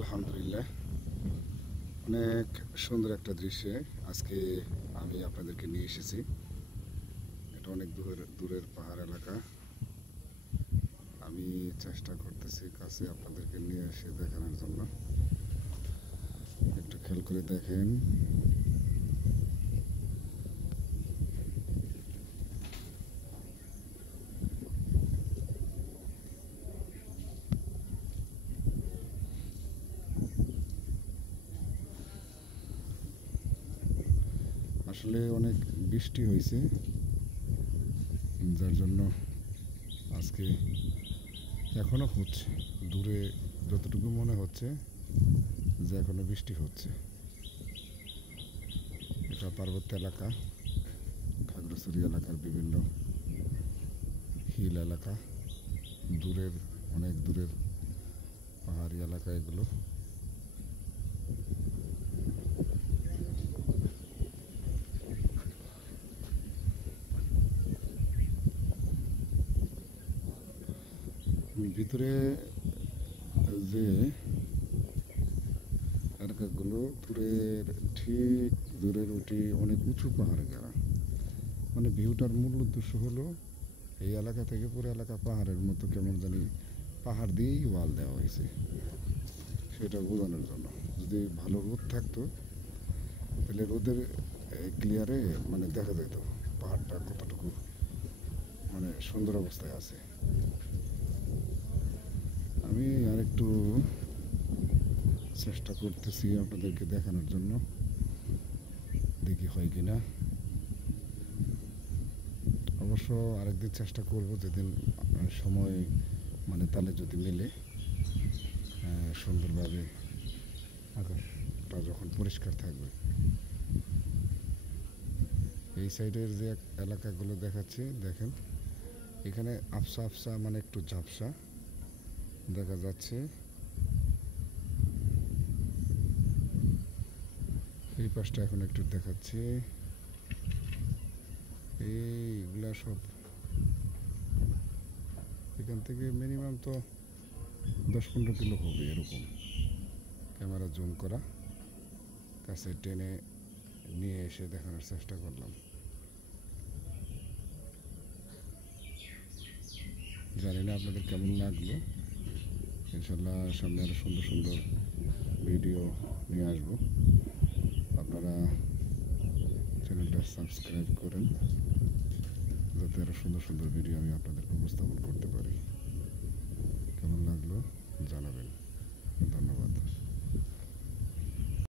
আলহামদুলিল্লাহ, অনেক সুন্দর একটা দৃশ্যে আজকে আমি আপনাদেরকে নিয়ে এসেছি। এটা অনেক দূরের পাহাড় এলাকা। আমি চেষ্টা করতেছি কাছে আপনাদেরকে নিয়ে এসে দেখানোর জন্য। একটু খেয়াল করে দেখেন। আসলে অনেক বৃষ্টি হয়েছে, যার জন্য আজকে এখনো হচ্ছে। দূরে যতটুকু মনে হচ্ছে যে এখনো বৃষ্টি হচ্ছে। এটা পার্বত্য এলাকা, খাগড়াছড়ি এলাকার বিভিন্ন হিল এলাকা, অনেক দূরের পাহাড়ি এলাকা এগুলো। ভিতরে যে এলাকাগুলো ঠিক দূরের ওটি অনেক উঁচু পাহাড়ে ঘেরা। মানে ভিউটার মূল উদ্দেশ্য হলো এই এলাকা থেকে পুরো এলাকা পাহাড়ের মতো, কেমন জানি পাহাড় দিয়েই ওয়াল দেওয়া হয়েছে, সেটা বোঝানোর জন্য। যদি ভালো রোদ থাকতো তাহলে রোদের ক্লিয়ারে মানে দেখা যেত পাহাড়টা কতটুকু মানে সুন্দর অবস্থায় আছে। আমি আরেকটু চেষ্টা করতেছি আপনাদেরকে দেখানোর জন্য, দেখি হয় কিনা। অবশ্য আরেকদিন চেষ্টা করব, যেদিন সময় মানে তাহলে যদি মেলে সুন্দরভাবে, আকাশটা যখন পরিষ্কার থাকবে। এই সাইডের যে এলাকাগুলো দেখাচ্ছি দেখেন, এখানে আফসা আফসা মানে একটু ঝাপসা দেখা যাচ্ছে। এই পাশটা এখন একটু দেখাচ্ছি। এইগুলা সব এখান থেকে মিনিমাম তো 10-15 কিলো হবে এরকম। ক্যামেরা জুম করা, কাছে টেনে নিয়ে এসে দেখানোর চেষ্টা করলাম। জানি না আপনাদের কেমন লাগলো। ইনশাল্লাহ সামনে আরও সুন্দর সুন্দর ভিডিও নিয়ে আসবো। আপনারা চ্যানেলটা সাবস্ক্রাইব করেন, যাতে আরও সুন্দর সুন্দর ভিডিও আমি আপনাদেরকে উপস্থাপন করতে পারি। কেমন লাগলো?